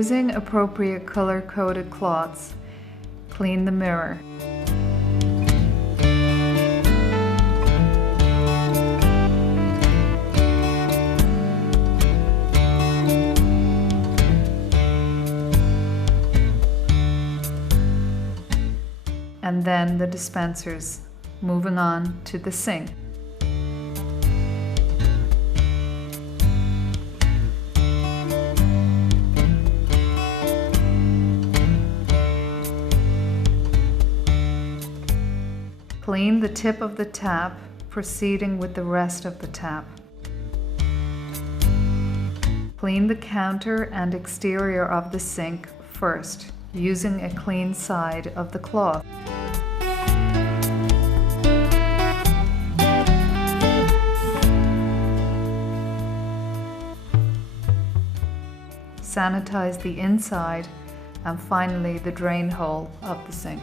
Using appropriate color-coded cloths, clean the mirror. And then the dispensers. Moving on to the sink. Clean the tip of the tap, proceeding with the rest of the tap. Clean the counter and exterior of the sink first, using a clean side of the cloth. Sanitize the inside and finally the drain hole of the sink.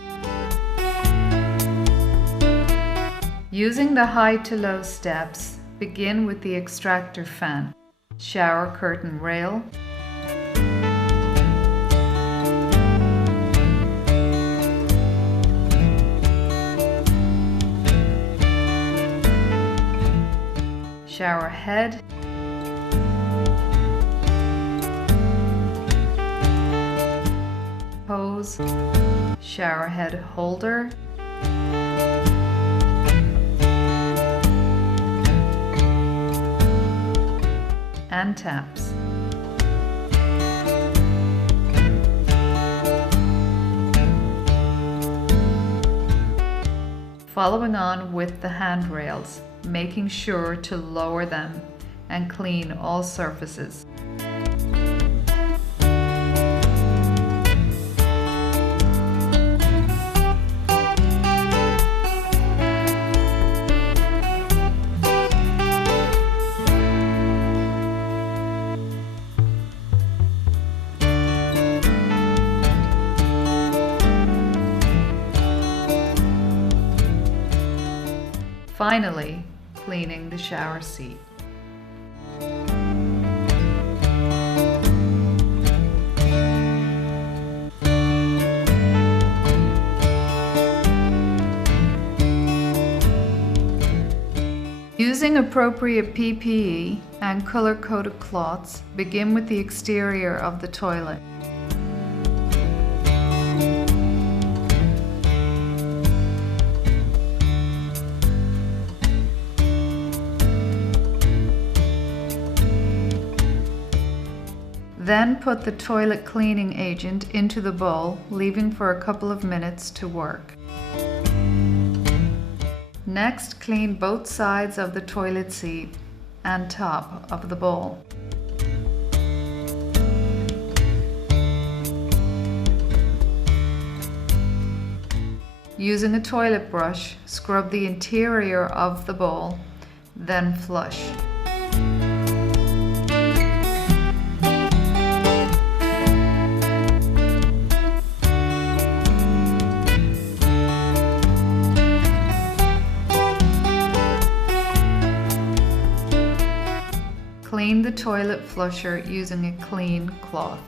Using the high to low steps, begin with the extractor fan, shower curtain rail, shower head, hose, shower head holder, and taps. Following on with the handrails, making sure to lower them and clean all surfaces. Finally, cleaning the shower seat. Using appropriate PPE and color-coded cloths, begin with the exterior of the toilet. Then put the toilet cleaning agent into the bowl, leaving for a couple of minutes to work. Next, clean both sides of the toilet seat and top of the bowl. Using a toilet brush, scrub the interior of the bowl, then flush. Clean the toilet flusher using a clean cloth.